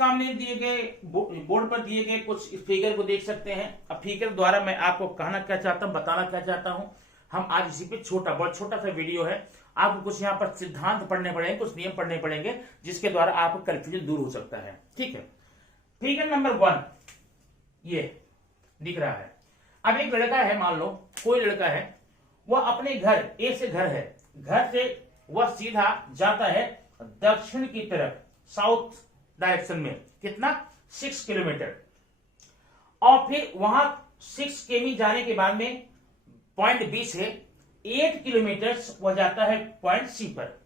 सामने दिए गए बोर्ड पर दिए गए कुछ फिगर को देख सकते हैं। अब फिगर द्वारा मैं आपको कहना क्या चाहता हूं, बताना क्या चाहता हूं। हम आज इसी पे बहुत छोटा सा वीडियो है, आपको कुछ यहाँ पर सिद्धांत पढ़ने पड़ेंगे, कुछ नियम पढ़ने पड़ेंगे, जिसके द्वारा आपका कंफ्यूजन दूर हो सकता है। ठीक है, फिगर नंबर 1 ये दिख रहा है। अब एक लड़का है, मान लो कोई लड़का है, वह अपने घर, एक से घर है, घर से वह सीधा जाता है दक्षिण की तरफ, साउथ डायरेक्शन में, कितना 6 किलोमीटर, और फिर वहां 6 किमी जाने के बाद में पॉइंट बी से 8 किलोमीटर वह जाता है पॉइंट सी पर।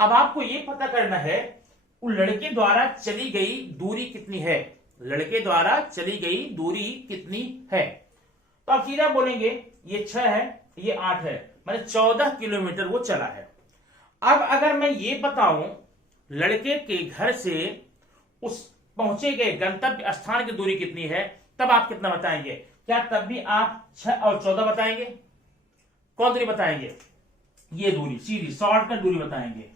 अब आपको यह पता करना है उस लड़के द्वारा चली गई दूरी कितनी है, लड़के द्वारा चली गई दूरी कितनी है। तो आप सीधा बोलेंगे ये 6 है, ये 8 है, मतलब 14 किलोमीटर वो चला है। अब अगर मैं ये बताऊं लड़के के घर से उस पहुंचे गए गंतव्य स्थान की दूरी कितनी है, तब आप कितना बताएंगे? क्या तब भी आप 6 और 14 बताएंगे? कौन दूरी बताएंगे? ये दूरी, सीधी शॉर्टकट दूरी बताएंगे।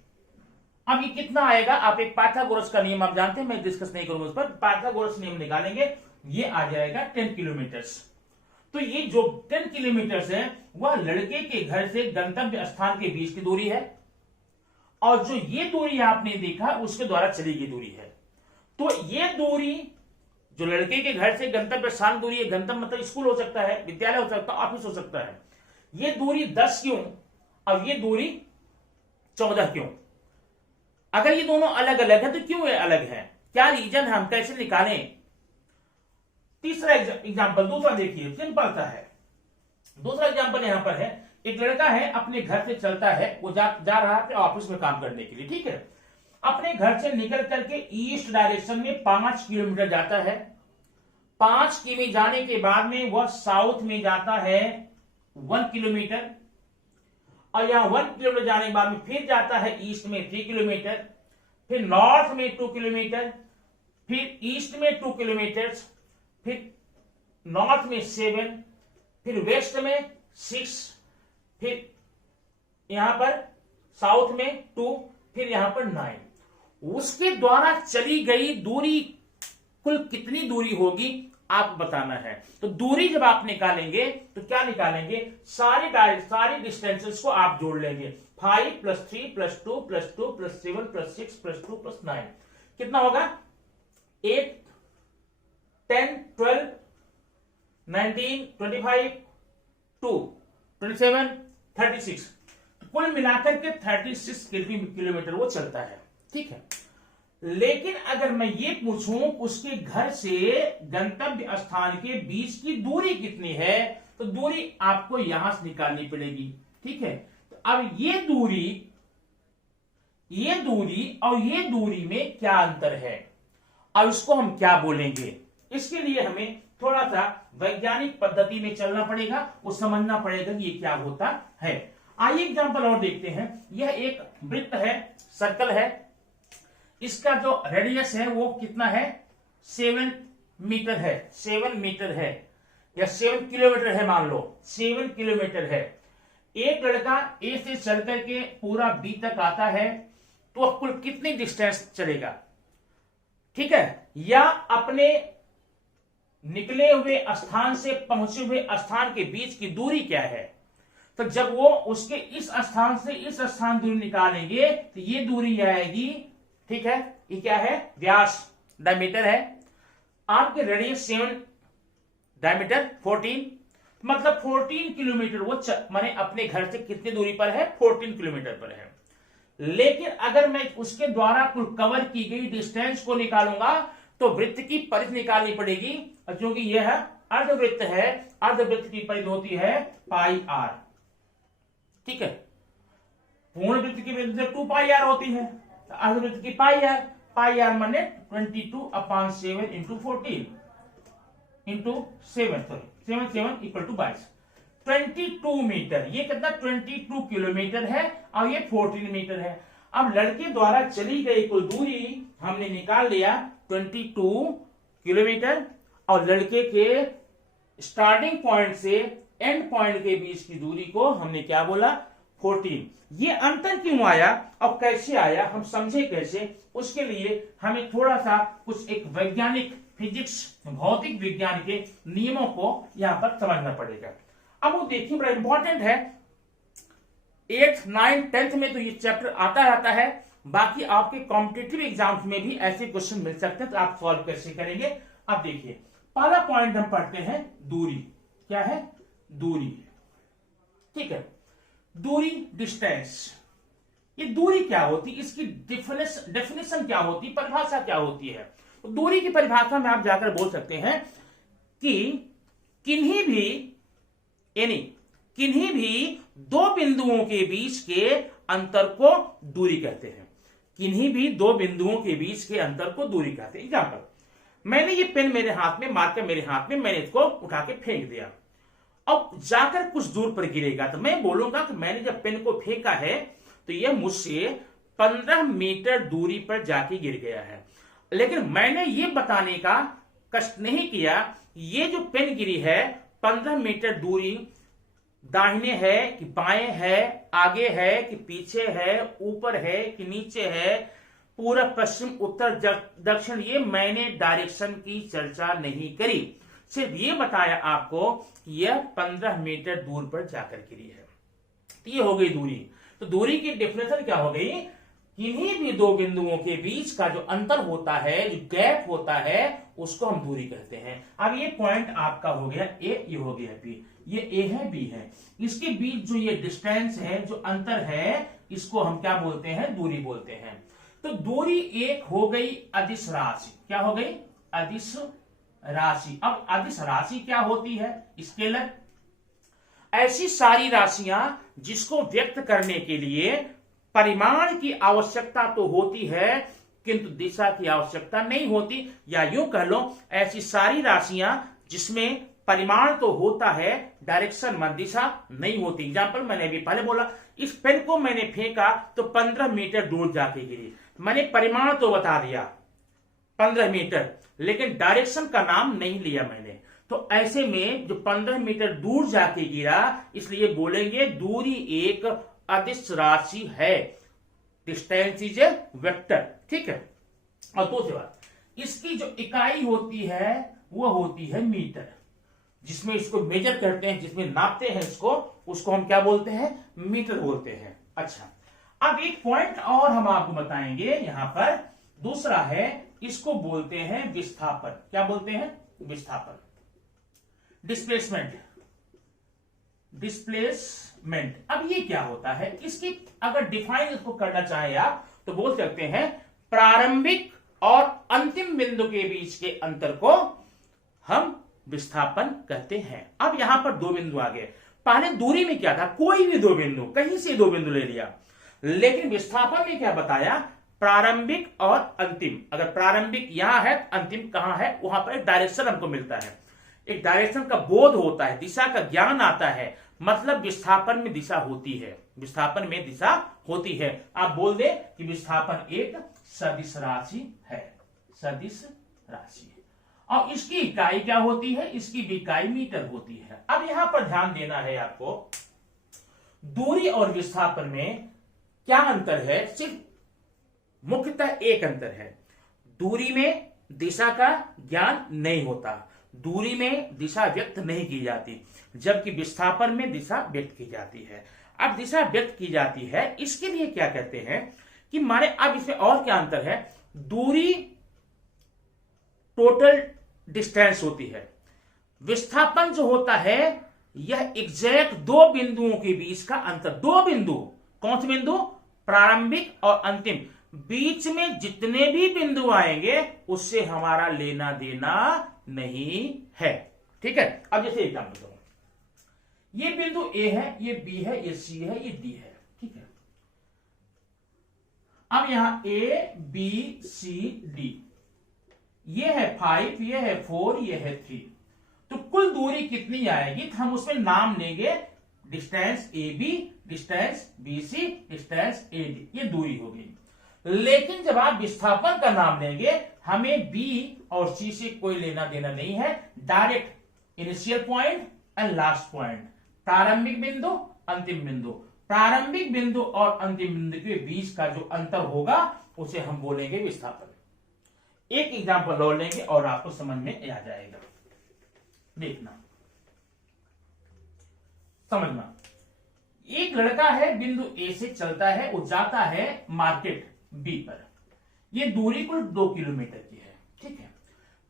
अब ये कितना आएगा? आप एक पाइथागोरस का नियम आप जानते हैं, मैं डिस्कस नहीं करूंगा उस पर। पाइथागोरस नियम निकालेंगे, ये आ जाएगा 10 किलोमीटर। तो ये जो 10 किलोमीटर है वह लड़के के घर से गंतव्य स्थान के बीच की दूरी है, और जो ये दूरी आपने देखा उसके द्वारा चली गई दूरी है। तो ये दूरी जो लड़के के घर से गंतव्य स्थान दूरी है, गंतव्य मतलब स्कूल हो सकता है, विद्यालय हो सकता है, ऑफिस हो सकता है, ये दूरी 10 क्यों और ये दूरी 14 क्यों? अगर ये दोनों अलग अलग है तो क्यों ये अलग है, क्या रीजन है, हम कैसे निकालें? तीसरा एग्जांपल, दूसरा देखिए, सिंपल सा है। दूसरा एग्जांपल यहां पर है, एक लड़का है अपने घर से चलता है, वो जा रहा है ऑफिस में काम करने के लिए। ठीक है, अपने घर से निकल करके ईस्ट डायरेक्शन में 5 किलोमीटर जाता है। 5 किमी जाने के बाद में वह साउथ में जाता है 1 किलोमीटर, और यहां 1 किलोमीटर जाने के बाद में फिर जाता है ईस्ट में 3 किलोमीटर, फिर नॉर्थ में 2 किलोमीटर, फिर ईस्ट में 2 किलोमीटर, फिर नॉर्थ में 7, फिर वेस्ट में 6, फिर यहां पर साउथ में 2, फिर यहां पर 9। उसके द्वारा चली गई दूरी कुल कितनी दूरी होगी आप बताना है। तो दूरी जब आप निकालेंगे तो क्या निकालेंगे? सारी डिस्टेंसेस को आप जोड़ लेंगे। 5 + 3 + 2 + 2 + 7 + 6 + 2 + 9 कितना होगा? 8, 10, 12, 19, 25, 2, 27, 36, कुल मिलाकर के 36 किलोमीटर वो चलता है। ठीक है, लेकिन अगर मैं ये पूछूं उसके घर से गंतव्य स्थान के बीच की दूरी कितनी है, तो दूरी आपको यहां से निकालनी पड़ेगी। ठीक है, तो अब ये दूरी और ये दूरी में क्या अंतर है, अब इसको हम क्या बोलेंगे? इसके लिए हमें थोड़ा सा वैज्ञानिक पद्धति में चलना पड़ेगा, वो समझना पड़ेगा कि ये क्या होता है। आइए एग्जांपल और देखते हैं। यह एक वृत्त है, सर्कल है, इसका जो रेडियस है वो कितना है? 7 मीटर है, 7 मीटर है, या 7 किलोमीटर है, मान लो 7 किलोमीटर है। एक लड़का ए से चल करके पूरा बी तक आता है, तो कुल कितनी डिस्टेंस चलेगा? ठीक है, या अपने निकले हुए स्थान से पहुंचे हुए स्थान के बीच की दूरी क्या है? तो जब वो उसके इस स्थान से इस स्थान दूरी निकालेंगे तो ये दूरी आएगी। ठीक है, ये क्या है? व्यास, डायमीटर है। आपके रेडियस 7, डायमीटर 14, मतलब 14 किलोमीटर वो माने अपने घर से कितनी दूरी पर है? 14 किलोमीटर पर है। लेकिन अगर मैं उसके द्वारा कुल कवर की गई डिस्टेंस को निकालूंगा तो वृत्त की परिधि निकालनी पड़ेगी, क्योंकि यह अर्धवृत्त है, अर्धवृत्त की परिधि होती है πr। ठीक है, पूर्ण वृत्त की परिधि 2πr होती है, अर्धवृत्त की πr माने 22/7 × 14 × 7, सॉरी 7 = 22, 22 मीटर। ये कितना? 22 किलोमीटर है, और ये 14 मीटर है। अब लड़के द्वारा चली गई कुल दूरी हमने निकाल लिया 22 किलोमीटर, और लड़के के स्टार्टिंग पॉइंट से एंड पॉइंट के बीच की दूरी को हमने क्या बोला? 14। ये अंतर क्यों आया और कैसे आया, हम समझे कैसे, उसके लिए हमें थोड़ा सा कुछ एक वैज्ञानिक फिजिक्स भौतिक विज्ञान के नियमों को यहां पर समझना पड़ेगा। अब वो देखिए बड़ा इंपॉर्टेंट है, 8th 9th 10th में तो ये चैप्टर आता रहता है, बाकी आपके कॉम्पिटिटिव एग्जाम्स में भी ऐसे क्वेश्चन मिल सकते हैं, तो आप सॉल्व कैसे करेंगे। अब देखिए पहला पॉइंट हम पढ़ते हैं दूरी। क्या है? दूरी। ठीक है, दूरी डिस्टेंस। ये दूरी क्या होती, इसकी डेफिनेशन क्या होती, परिभाषा क्या होती है। तो दूरी की परिभाषा में आप जाकर बोल सकते हैं कि किन्हीं भी दो बिंदुओं के बीच के अंतर को दूरी कहते हैं। किन्हीं भी दो बिंदुओं के बीच के अंतर को दूरी कहते हैं। एग्जाम्पल, मैंने ये पेन मेरे हाथ में, मार्कर मेरे हाथ में, मैंने इसको उठा के फेंक दिया। अब जाकर कुछ दूर पर गिरेगा तो मैं बोलूंगा कि मैंने जब पेन को फेंका है तो यह मुझसे 15 मीटर दूरी पर जाके गिर गया है। लेकिन मैंने ये बताने का कष्ट नहीं किया ये जो पेन गिरी है 15 मीटर दूरी दाहिने है कि बाएं है, आगे है कि पीछे है, ऊपर है कि नीचे है, पूरब पश्चिम उत्तर दक्षिण, ये मैंने डायरेक्शन की चर्चा नहीं करी। सिर्फ ये बताया आपको यह 15 मीटर दूर पर जाकर गिरी है। तो ये हो गई दूरी। तो दूरी की डेफिनेशन क्या हो गई, किन्हीं भी दो बिंदुओं के बीच का जो अंतर होता है, जो गैप होता है, उसको हम दूरी कहते हैं। अब ये पॉइंट आपका हो गया ए, ये हो गया बी, ये ए है बी है, इसके बीच जो ये डिस्टेंस है, जो अंतर है, इसको हम क्या बोलते हैं, दूरी बोलते हैं। तो दूरी एक हो गई अदिश राशि। क्या हो गई? अदिश राशि। अब अदिश राशि क्या होती है? स्केलर। ऐसी सारी राशियां जिसको व्यक्त करने के लिए परिमाण की आवश्यकता तो होती है किंतु दिशा की आवश्यकता नहीं होती, या यूं कह लो ऐसी सारी राशियां जिसमें परिमाण तो होता है, डायरेक्शन में दिशा नहीं होती। एग्जाम्पल मैंने अभी पहले बोला, इस पेन को मैंने फेंका तो 15 मीटर दूर जाके गिरी। मैंने परिमाण तो बता दिया 15 मीटर, लेकिन डायरेक्शन का नाम नहीं लिया मैंने। तो ऐसे में जो 15 मीटर दूर जाके गिरा, इसलिए बोलेंगे दूरी एक अदिश राशि है। Distance is a vector. ठीक है। और दूसरी बात, इसकी जो इकाई होती है वो होती है मीटर, जिसमें इसको मेजर करते हैं, जिसमें नापते हैं इसको, उसको हम क्या बोलते हैं, मीटर बोलते हैं। अच्छा, अब एक पॉइंट और हम आपको बताएंगे यहां पर, दूसरा है, इसको बोलते हैं विस्थापन। क्या बोलते हैं? विस्थापन। डिस्प्लेसमेंट। अब ये क्या होता है, इसकी अगर डिफाइन इसको करना चाहे आप तो बोल सकते हैं प्रारंभिक और अंतिम बिंदु के बीच के अंतर को हम विस्थापन कहते हैं। अब यहां पर दो बिंदु आ गए। पहले दूरी में क्या था, कोई भी दो बिंदु, कहीं से दो बिंदु ले लिया, लेकिन विस्थापन में क्या बताया, प्रारंभिक और अंतिम। अगर प्रारंभिक यहां है, अंतिम कहां है, वहां पर एक डायरेक्शन हमको मिलता है, एक डायरेक्शन का बोध होता है, दिशा का ज्ञान आता है, मतलब विस्थापन में दिशा होती है, विस्थापन में दिशा होती है। आप बोल दे कि विस्थापन एक सदिश राशि है, सदिश राशि। और इसकी इकाई क्या होती है, इसकी भी इकाई मीटर होती है। अब यहां पर ध्यान देना है आपको, दूरी और विस्थापन में क्या अंतर है, सिर्फ मुख्यतः एक अंतर है, दूरी में दिशा का ज्ञान नहीं होता, दूरी में दिशा व्यक्त नहीं की जाती, जबकि विस्थापन में दिशा व्यक्त की जाती है। अब दिशा व्यक्त की जाती है, इसके लिए क्या कहते हैं कि माने, अब इसमें और क्या अंतर है, दूरी टोटल डिस्टेंस होती है, विस्थापन जो होता है यह एग्जैक्ट दो बिंदुओं के बीच का अंतर। दो बिंदु, कौन से बिंदु, प्रारंभिक और अंतिम, बीच में जितने भी बिंदु आएंगे उससे हमारा लेना देना नहीं है। ठीक है। अब जैसे एक काम बताओ, ये बिंदु ए है, ये बी है, ये सी है, ये डी है। ठीक है। अब यहां ए बी सी डी, ये है 5, ये है 4, ये है 3, तो कुल दूरी कितनी आएगी, तो हम उसमें नाम लेंगे distance A B, distance B C, distance A D, ये दूरी होगी। लेकिन जब आप विस्थापन का नाम लेंगे, हमें बी और सी से कोई लेना देना नहीं है, direct initial point and last point, प्रारंभिक बिंदु, अंतिम बिंदु, प्रारंभिक बिंदु और अंतिम बिंदु के बीच का जो अंतर होगा उसे हम बोलेंगे विस्थापन। एक एग्जांपल और लेंगे और आपको समझ में आ जाएगा। देखना, समझना। एक लड़का है, बिंदु ए से चलता है, वो जाता है मार्केट बी पर। ये दूरी कुल 2 किलोमीटर की है, ठीक है।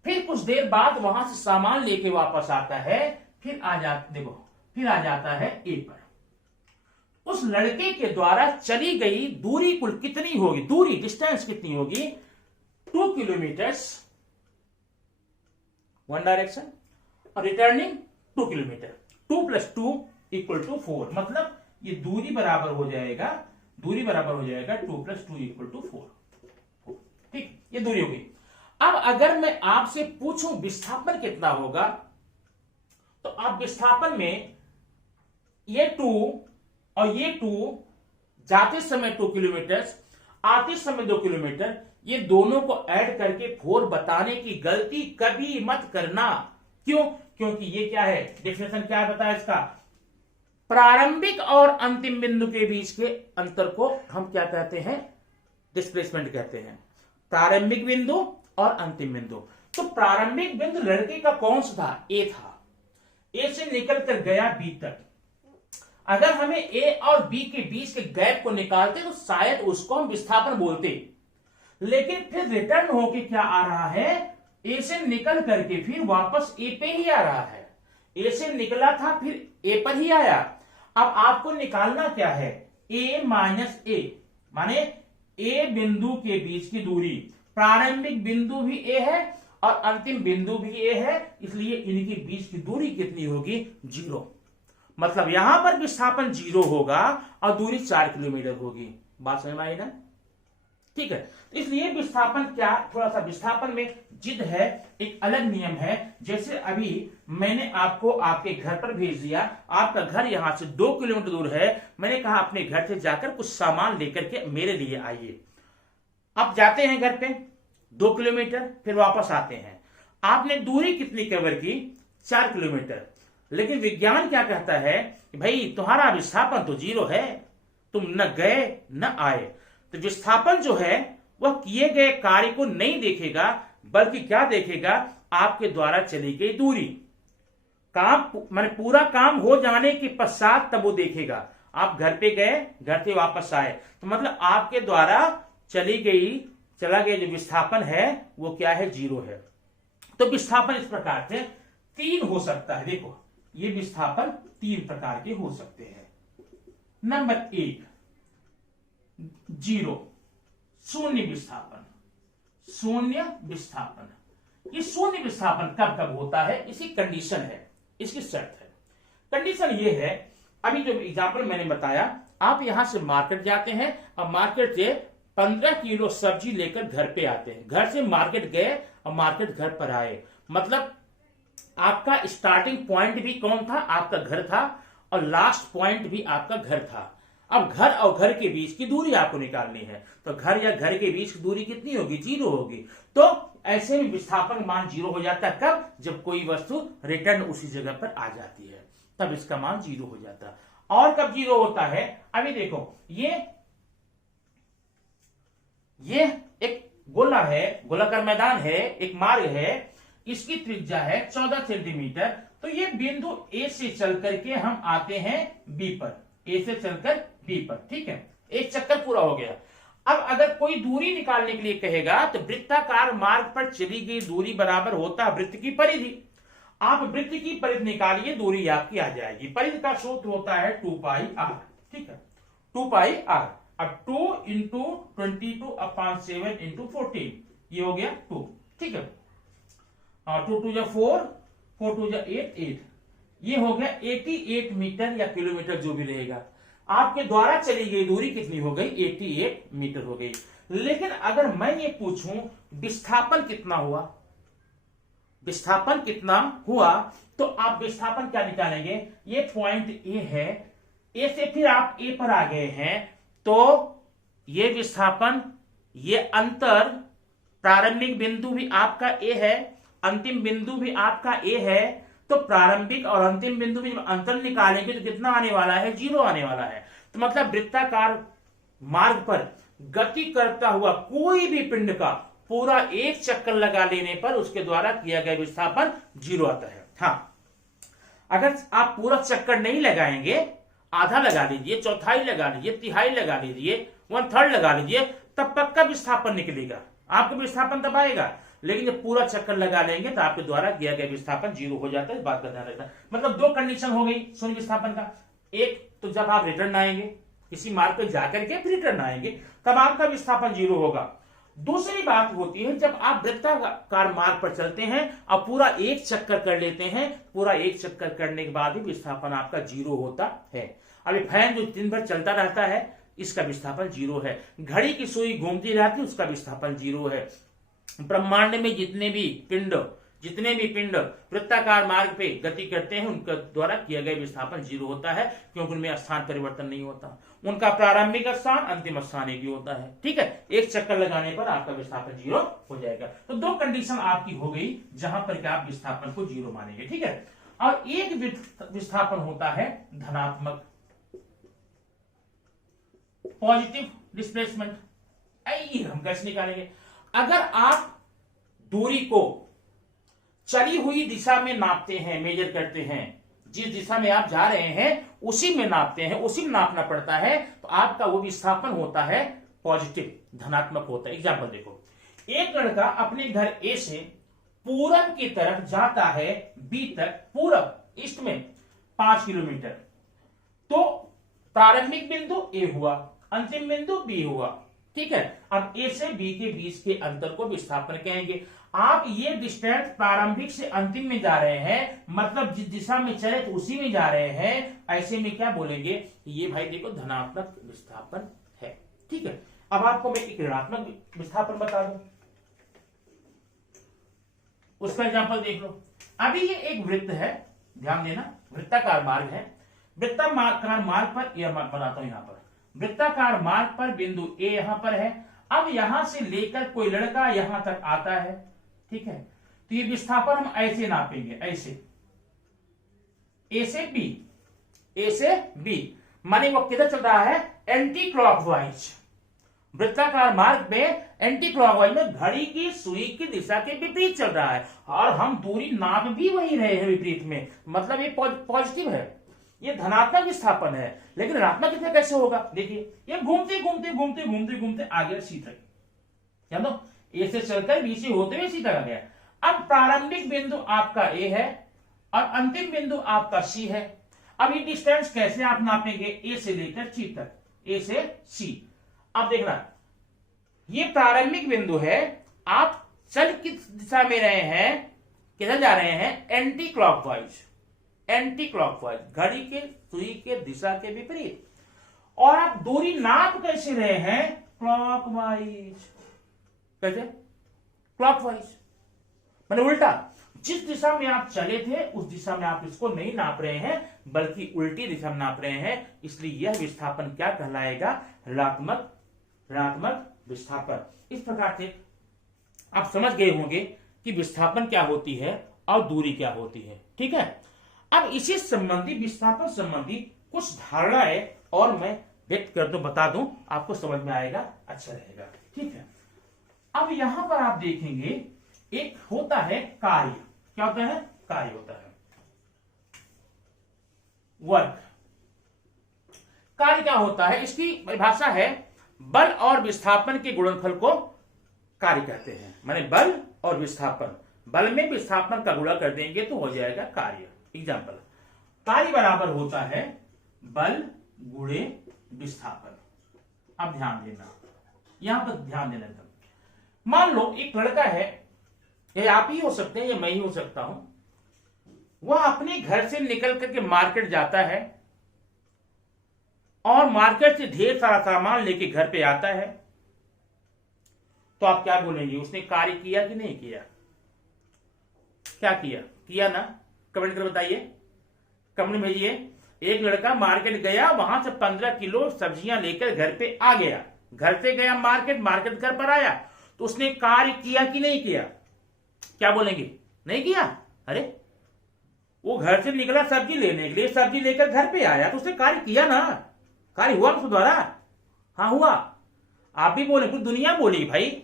फिर कुछ देर बाद वहां से सामान लेके वापस आता है, फिर आ जाता है ए पर। उस लड़के के द्वारा चली गई दूरी कुल कितनी होगी? दूरी, डिस्टेंस कितनी होगी? 2 किलोमीटर्स वन डायरेक्शन और रिटर्निंग 2 किलोमीटर। 2 + 2 = 4, मतलब ये दूरी बराबर हो जाएगा 2 + 2 = 4। ठीक, ये दूरी होगी। अब अगर मैं आपसे पूछूं विस्थापन कितना होगा, तो आप विस्थापन में ये 2 और ये 2 जाते समय 2 किलोमीटर, आते समय 2 किलोमीटर, ये दोनों को ऐड करके 4 बताने की गलती कभी मत करना। क्यों? क्योंकि ये क्या है, डेफिनेशन क्या बताया इसका? प्रारंभिक और अंतिम बिंदु के बीच के अंतर को हम क्या कहते हैं? डिस्प्लेसमेंट कहते हैं। प्रारंभिक बिंदु और अंतिम बिंदु। तो प्रारंभिक बिंदु लड़के का कौन सा था? ए था। ए से निकल कर गया बी तक। अगर हमें ए और बी के बीच के गैप को निकालते तो शायद उसको हम विस्थापन बोलते, लेकिन फिर रिटर्न होके क्या आ रहा है? ए से निकल करके फिर वापस ए पे ही आ रहा है। ए से निकला था, फिर ए पर ही आया। अब आपको निकालना क्या है? a - a, माने ए बिंदु के बीच की दूरी। प्रारंभिक बिंदु भी ए है और अंतिम बिंदु भी ए है, इसलिए इनके बीच की दूरी कितनी होगी? 0। मतलब यहां पर विस्थापन 0 होगा और दूरी 4 किलोमीटर होगी। बात समझ में आई ना? ठीक है। इसलिए विस्थापन क्या, थोड़ा सा विस्थापन में जिद है, एक अलग नियम है। जैसे अभी मैंने आपको आपके घर पर भेज दिया, आपका घर यहां से 2 किलोमीटर दूर है। मैंने कहा अपने घर से जाकर कुछ सामान लेकर के मेरे लिए आइए। आप जाते हैं घर पे 2 किलोमीटर, फिर वापस आते हैं। आपने दूरी कितनी कवर की? 4 किलोमीटर। लेकिन विज्ञान क्या कहता है? भाई तुम्हारा विस्थापन तो 0 है, तुम न गए न आए। तो विस्थापन जो है वह किए गए कार्य को नहीं देखेगा, बल्कि क्या देखेगा? आपके द्वारा चली गई दूरी। काम माने पूरा काम हो जाने के पश्चात तब वो देखेगा। आप घर पे गए, घर से वापस आए, तो मतलब आपके द्वारा चला गया जो विस्थापन है वो क्या है? 0 है। तो विस्थापन इस प्रकार से 3 हो सकता है। देखो, ये विस्थापन 3 प्रकार के हो सकते हैं। नंबर 1, 0, शून्य विस्थापन। शून्य विस्थापन, ये शून्य विस्थापन कब कब होता है? इसकी कंडीशन है, इसकी शर्त है। कंडीशन ये है, अभी जो एग्जांपल मैंने बताया, आप यहां से मार्केट जाते हैं और मार्केट से 15 किलो सब्जी लेकर घर पे आते हैं। घर से मार्केट गए और मार्केट घर पर आए, मतलब आपका स्टार्टिंग पॉइंट भी कौन था? आपका घर था, और लास्ट पॉइंट भी आपका घर था। अब घर और घर के बीच की दूरी आपको निकालनी है, तो घर या घर के बीच की दूरी कितनी होगी? 0 होगी। तो ऐसे में विस्थापन मान 0 हो जाता है। कब? जब कोई वस्तु रिटर्न उसी जगह पर आ जाती है, तब इसका मान 0 हो जाता है। और कब 0 होता है? अभी देखो, ये एक गोला है, गोलाकार मैदान है, एक मार्ग है, इसकी त्रिज्या है 14 सेंटीमीटर। तो ये बिंदु ए से चल करके हम आते हैं बी पर, ए से चलकर बी पर, ठीक है। एक चक्कर पूरा हो गया। अब अगर कोई दूरी निकालने के लिए कहेगा तो वृत्ताकार मार्ग पर चली गई दूरी बराबर होता है वृत्त की परिधि। आप वृत्त की परिधि निकालिए, दूरी आपकी आ जाएगी। परिधि का सूत्र होता है 2πr, ठीक है, 2πr। अब 2 × 22/7 × 14, ये हो गया 2, ठीक है। 2 × 2 = 4, 4 × 2 = 8, 8, ये हो गया 88 मीटर या किलोमीटर जो भी रहेगा। आपके द्वारा चली गई दूरी कितनी हो गई? 88 मीटर हो गई। लेकिन अगर मैं ये पूछूं विस्थापन कितना हुआ, विस्थापन कितना हुआ, तो आप विस्थापन क्या निकालेंगे? ये पॉइंट ए है, ए से फिर आप ए पर आ गए हैं, तो ये विस्थापन, ये अंतर, प्रारंभिक बिंदु भी आपका ए है, अंतिम बिंदु भी आपका ए है, तो प्रारंभिक और अंतिम बिंदु में जब अंतर निकालेंगे तो कितना आने वाला है? 0 आने वाला है। तो मतलब वृत्ताकार मार्ग पर गति करता हुआ कोई भी पिंड का पूरा एक चक्कर लगा लेने पर उसके द्वारा किया गया विस्थापन 0 आता है। हाँ, अगर आप पूरा चक्कर नहीं लगाएंगे, आधा लगा लीजिए, चौथाई लगा लीजिए, तिहाई लगा लीजिए, 1/3 लगा लीजिए, तब पक्का विस्थापन निकलेगा, आपको विस्थापन तब आएगा। लेकिन जब पूरा चक्कर लगा लेंगे तो आपके द्वारा किया गया विस्थापन 0 हो जाता है। इस बात का ध्यान रखना। मतलब 2 कंडीशन हो गई शून्य विस्थापन का। एक तो जब आप रिटर्न आएंगे, किसी मार्ग पर जाकर के फिर रिटर्न आएंगे, तब आपका विस्थापन 0 होगा। दूसरी बात होती है जब आप वृत्ताकार मार्ग पर चलते हैं और पूरा एक चक्कर कर लेते हैं, पूरा एक चक्कर करने के बाद ही विस्थापन आपका 0 होता है। अभी फैन जो दिन भर चलता रहता है, इसका विस्थापन 0 है। घड़ी की सुई घूमती रहती है, उसका विस्थापन 0 है। ब्रह्मांड में जितने भी पिंड वृत्ताकार मार्ग पे गति करते हैं, उनके द्वारा किया गया विस्थापन 0 होता है, क्योंकि उनमें स्थान परिवर्तन नहीं होता। उनका प्रारंभिक स्थान अंतिम स्थान एक ही होता है। ठीक है, एक चक्कर लगाने पर आपका विस्थापन 0 हो जाएगा। तो 2 कंडीशन आपकी हो गई जहां पर आप विस्थापन को 0 मानेंगे। ठीक है, और एक विस्थापन होता है धनात्मक, पॉजिटिव डिस्प्लेसमेंट। हम कैसे निकालेंगे? अगर आप दूरी को चली हुई दिशा में नापते हैं, मेजर करते हैं, जिस दिशा में आप जा रहे हैं उसी में नापते हैं, उसी में नापना पड़ता है, तो आपका वो विस्थापन होता है पॉजिटिव, धनात्मक होता है। एग्जाम्पल देखो, एक लड़का अपने घर ए से पूरब की तरफ जाता है बी तक, पूरब ईस्ट में 5 किलोमीटर। तो प्रारंभिक बिंदु ए हुआ, अंतिम बिंदु बी हुआ। ठीक है, अब ए से बी के बीच के अंतर को विस्थापन कहेंगे। आप ये डिस्टेंस प्रारंभिक से अंतिम में जा रहे हैं, मतलब जिस दिशा में चले तो उसी में जा रहे हैं, ऐसे में क्या बोलेंगे? ये भाई देखो धनात्मक विस्थापन है। ठीक है, अब आपको मैं एक ऋणात्मक विस्थापन बता दूं, उसका एग्जांपल देख लो। अभी ये एक वृत्त है, ध्यान देना, वृत्ताकार मार्ग है। वृत्ताकार मार्ग पर यह बनाता हूं, यहां पर वृत्ताकार मार्ग पर बिंदु ए यहां पर है। अब यहां से लेकर कोई लड़का यहां तक आता है। ठीक है, तो ये विस्थापन हम ऐसे नापेंगे, ऐसे ए से बी, माने वो किधर चल रहा है? Anti clockwise. वृत्ताकार मार्ग में एंटी क्लॉकवाइज में घड़ी की सुई की दिशा के विपरीत चल रहा है, और हम दूरी नाप भी वही रहे हैं विपरीत में, मतलब ये पॉजिटिव है, ये धनात्मक विस्थापन है। लेकिन ऋणात्मक इसमें कैसे होगा? देखिए, ये घूमते घूमते घूमते घूमते घूमते आ गया सी तक, जानो ए से चलकर बी से होते हुए सी तक आ गया। अब प्रारंभिक बिंदु आपका ए है और अंतिम बिंदु आपका सी है। अब ये डिस्टेंस कैसे आप नापेंगे? ए से लेकर सी तक, ए से सी। अब देखना, ये प्रारंभिक बिंदु है, आप चल किस दिशा में रहे हैं, किधर जा रहे हैं? एंटी क्लॉकवाइज, एंटी क्लॉकवाइज, घड़ी के सुई के दिशा के विपरीत। और आप दूरी नाप कैसे रहे हैं? क्लॉकवाइज। कैसे? क्लॉकवाइज माने उल्टा, जिस दिशा में आप चले थे उस दिशा में आप इसको नहीं नाप रहे हैं, बल्कि उल्टी दिशा में नाप रहे हैं। इसलिए यह विस्थापन क्या कहलाएगा? ऋणात्मक विस्थापन। इस प्रकार से आप समझ गए होंगे कि विस्थापन क्या होती है और दूरी क्या होती है। ठीक है, अब इसी संबंधी, विस्थापन संबंधी कुछ धारणाएं और मैं व्यक्त कर दूं, बता दूं, आपको समझ में आएगा, अच्छा रहेगा। ठीक है, अब यहां पर आप देखेंगे एक होता है कार्य। क्या होता है? कार्य होता है, वर्क। कार्य क्या होता है? इसकी परिभाषा है बल और विस्थापन के गुणनफल को कार्य कहते हैं। माने बल और विस्थापन, बल में विस्थापन का गुणा कर देंगे तो हो जाएगा कार्य। एग्जाम्पल, कार्य बराबर होता है बल गुणे विस्थापन। अब ध्यान देना, यहां पर ध्यान देना। मान लो एक लड़का है, ये आप ही हो सकते हैं, ये मैं ही हो सकता हूं, वह अपने घर से निकल करके मार्केट जाता है और मार्केट से ढेर सारा सामान लेके घर पे आता है, तो आप क्या बोलेंगे? उसने कार्य किया कि नहीं किया? क्या किया? किया ना? कमेंट कर बताइए, कमेंट भेजिए। एक लड़का मार्केट गया, वहां से 15 किलो सब्जियां लेकर घर पे आ गया, घर से गया मार्केट, मार्केट घर पर आया, तो उसने कार्य किया कि नहीं किया? क्या बोलेंगे? नहीं किया। अरे वो घर से निकला सब्जी लेने के लिए, सब्जी लेकर घर पे आया, तो उसने कार्य किया ना। कार्य हुआ उसके द्वारा? हाँ हुआ। आप भी बोले, पूरी दुनिया बोली भाई।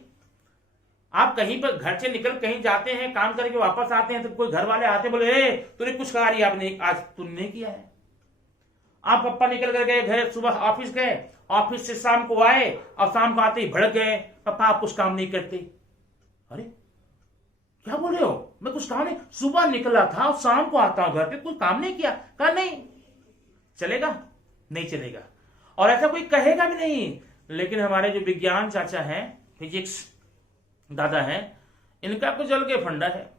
आप कहीं पर घर से निकल कहीं जाते हैं, काम करके वापस आते हैं, तो कोई घर वाले आते बोले, ए तूने कुछ कार्य आपने आज तुमने किया है। आप पप्पा निकल कर गए घर, सुबह ऑफिस गए, ऑफिस से शाम को आए और शाम को आते ही भड़क गए, पापा आप कुछ काम नहीं करते। अरे क्या बोल रहे हो, मैं कुछ काम नहीं, सुबह निकला था और शाम को आता हूं घर पे, कुछ काम नहीं किया। कहा नहीं चलेगा, नहीं चलेगा, और ऐसा कोई कहेगा भी नहीं। लेकिन हमारे जो विज्ञान चाचा हैं, फिजिक्स दादा हैं, इनका कुछ अलग फंडा है,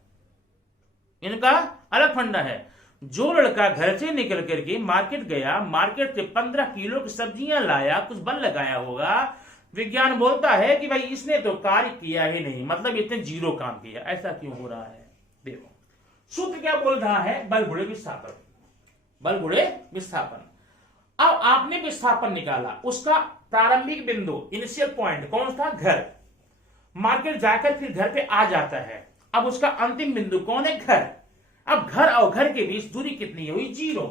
इनका अलग फंडा है। जो लड़का घर से निकल करके मार्केट गया, मार्केट से 15 किलो की सब्जियां लाया, कुछ बल लगाया होगा, विज्ञान बोलता है कि भाई इसने तो कार्य किया ही नहीं, मतलब इसने जीरो काम किया। ऐसा क्यों हो रहा है? देखो सूत्र क्या बोल रहा है, बल गुणे विस्थापन, बल गुणे विस्थापन। अब आपने विस्थापन निकाला, उसका प्रारंभिक बिंदु इनिशियल पॉइंट कौन था? घर। मार्केट जाकर फिर घर पे आ जाता है, अब उसका अंतिम बिंदु कौन है? घर। अब घर और घर के बीच दूरी कितनी हुई? जीरो।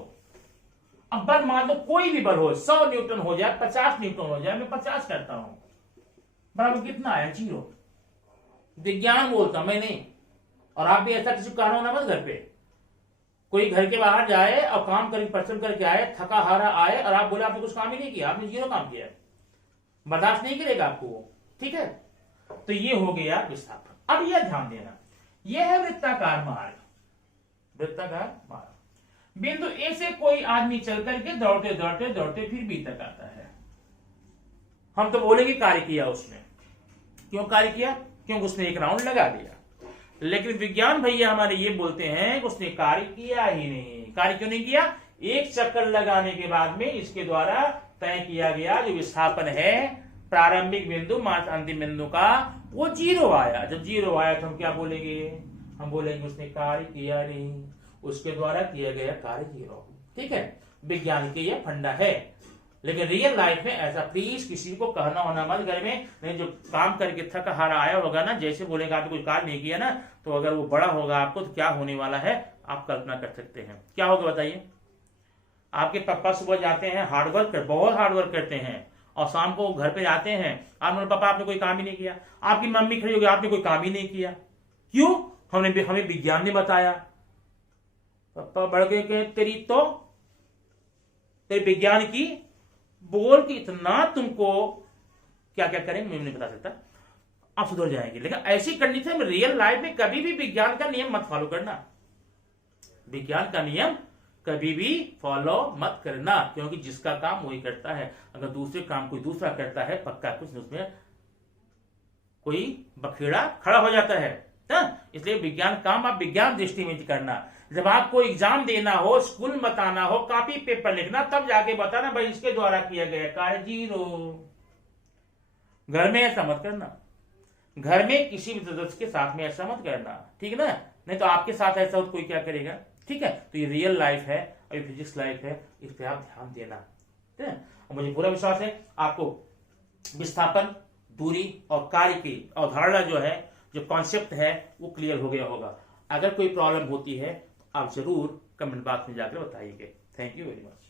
अब बल मान लो कोई भी बल हो, 100 न्यूटन हो जाए, 50 न्यूटन हो जाए, मैं 50 करता हूं, बराबर कितना आया? जीरो। विज्ञान बोलता मैं नहीं। और आप भी ऐसा किसी कारण होना मत घर पे, कोई घर के बाहर जाए और काम करके परिश्रम करके आए, थका हारा आए, और आप बोले आपने कुछ काम ही नहीं किया, आपने जीरो काम किया, बर्दाश्त नहीं करेगा आपको वो, ठीक है? तो ये हो गया विस्थापन। अब यह ध्यान देना, यह है वृत्ताकार मार्ग, वृत्ताकार मार्ग। बिंदु ए से कोई आदमी चल करके दौड़ते दौड़ते दौड़ते फिर बी तक आता है। हम तो बोलेंगे कार्य किया उसने। क्यों कार्य किया? क्योंकि उसने एक राउंड लगा दिया। लेकिन विज्ञान भैया हमारे ये बोलते हैं कि उसने कार्य किया ही नहीं। कार्य क्यों नहीं किया? एक चक्कर लगाने के बाद में इसके द्वारा तय किया गया जो विस्थापन है, प्रारंभिक बिंदु मात्र अंतिम बिंदु का, वो जीरो आया। जब जीरो आया तो हम क्या बोलेंगे? हम बोलेंगे उसने कार्य किया नहीं, उसके द्वारा किया गया कार्य जीरो। ठीक है, विज्ञान के ये फंडा है। लेकिन रियल लाइफ में ऐसा प्लीज किसी को कहना होना मत घर में। नहीं, जो काम करके थका हारा आया होगा ना, जैसे बोलेगा आपने कोई कार्य नहीं किया ना, तो अगर वो बड़ा होगा आपको तो क्या होने वाला है आप कल्पना कर सकते हैं। क्या होगा बताइए? आपके पापा सुबह जाते हैं, हार्डवर्क बहुत हार्डवर्क करते हैं, और शाम को घर पे आते हैं, आप बोले पापा आपने कोई काम ही नहीं किया। आपकी मम्मी खड़ी होगी, आपने कोई काम ही नहीं किया। क्यों? हमें विज्ञान ने बताया। पापा बढ़ गए तेरी तो तेरे विज्ञान की बोल के इतना तुमको क्या क्या करेंगे मैं नहीं बता सकता, आप सुधर जाएंगे। लेकिन ऐसी कंडीशन में रियल लाइफ में कभी भी विज्ञान का नियम मत फॉलो करना। विज्ञान का नियम कभी भी फॉलो मत करना, क्योंकि जिसका काम वही करता है। अगर दूसरे काम कोई दूसरा करता है, पक्का कुछ उसमें कोई बखेड़ा खड़ा हो जाता है। इसलिए विज्ञान काम आप विज्ञान दृष्टि में करना। जब आपको एग्जाम देना हो, स्कूल में बताना हो, कॉपी पेपर लिखना, तब जाके बताना भाई इसके द्वारा किया गया कार्य जीरो। घर में ऐसा मत करना, घर में किसी भी सदस्य के साथ में ऐसा मत करना, ठीक है ना? नहीं तो आपके साथ ऐसा हो तो कोई क्या करेगा। ठीक है, तो ये रियल लाइफ है और ये फिजिक्स लाइफ है, इस पे आप ध्यान देना। ठीक है, और मुझे पूरा विश्वास है आपको विस्थापन, दूरी और कार्य की अवधारणा जो है, जो कॉन्सेप्ट है, वो क्लियर हो गया होगा। अगर कोई प्रॉब्लम होती है आप जरूर कमेंट बॉक्स में जाकर बताइए। Thank you very much.